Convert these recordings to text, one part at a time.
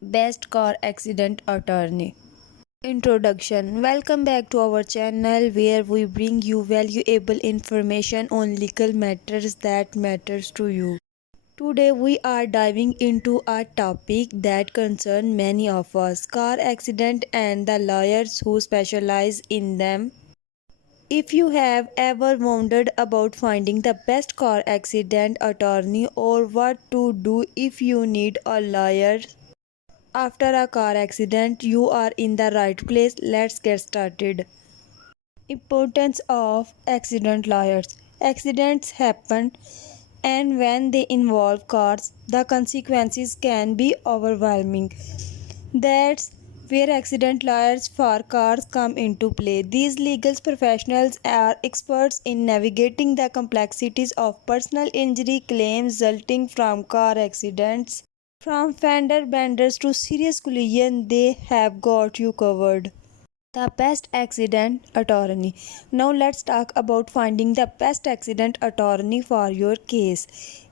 Best car accident attorney. Introduction. Welcome back to our channel where we bring you valuable information on legal matters that matters to you. Today we are diving into a topic that concerns many of us, car accident and the lawyers who specialize in them. If you have ever wondered about finding the best car accident attorney or what to do if you need a lawyer after a car accident, you are in the right place. Let's get started. Importance of accident lawyers. Accidents happen, and when they involve cars, the consequences can be overwhelming. That's where accident lawyers for cars come into play. These legal professionals are experts in navigating the complexities of personal injury claims resulting from car accidents. From fender benders to serious collision, they have got you covered. The best accident attorney. Now let's talk about finding the best accident attorney for your case.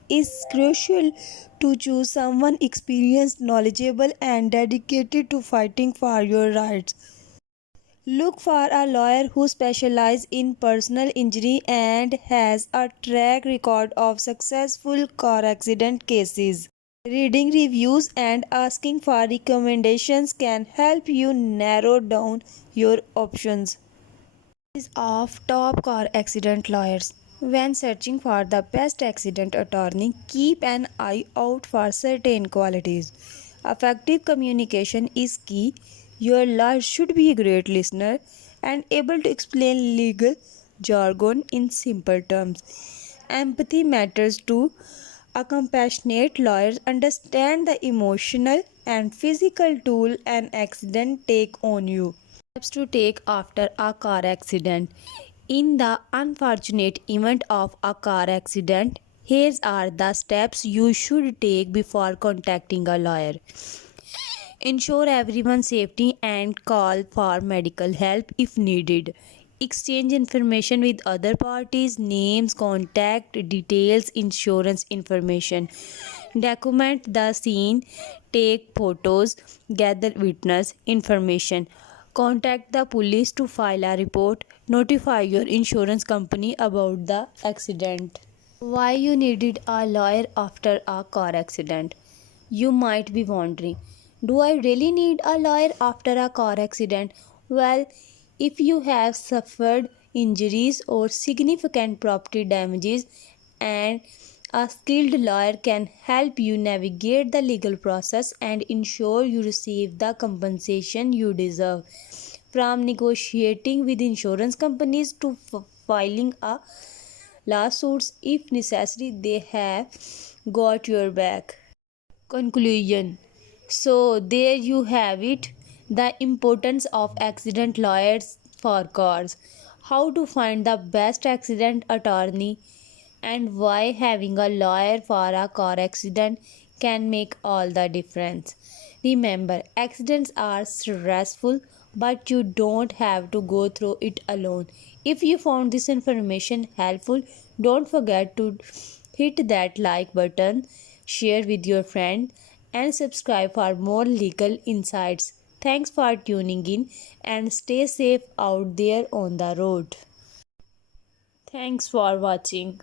It's crucial to choose someone experienced, knowledgeable, and dedicated to fighting for your rights. Look for a lawyer who specializes in personal injury and has a track record of successful car accident cases. Reading reviews and asking for recommendations can help you narrow down your options. Of top car accident lawyers. When searching for the best accident attorney, keep an eye out for certain qualities. Effective communication is key. Your lawyer should be a great listener and able to explain legal jargon in simple terms. Empathy matters too. A compassionate lawyer understands the emotional and physical toll an accident take on you. Steps to take after a car accident. In the unfortunate event of a car accident, here are the steps you should take before contacting a lawyer. Ensure everyone's safety and call for medical help if needed. Exchange information with other parties, names, contact details, insurance information. Document the scene, take photos, gather witness information. Contact the police to file a report. Notify your insurance company about the accident. Why you needed a lawyer after a car accident? You might be wondering, do I really need a lawyer after a car accident? Well, if you have suffered injuries or significant property damages, and a skilled lawyer can help you navigate the legal process and ensure you receive the compensation you deserve. From negotiating with insurance companies to filing a lawsuits if necessary, they have got your back. Conclusion. So, there you have it, the importance of accident lawyers for cars, how to find the best accident attorney, and why having a lawyer for a car accident can make all the difference. Remember, accidents are stressful, but you don't have to go through it alone. If you found this information helpful, don't forget to hit that like button, share with your friend, and subscribe for more legal insights. Thanks for tuning in and stay safe out there on the road. Thanks for watching.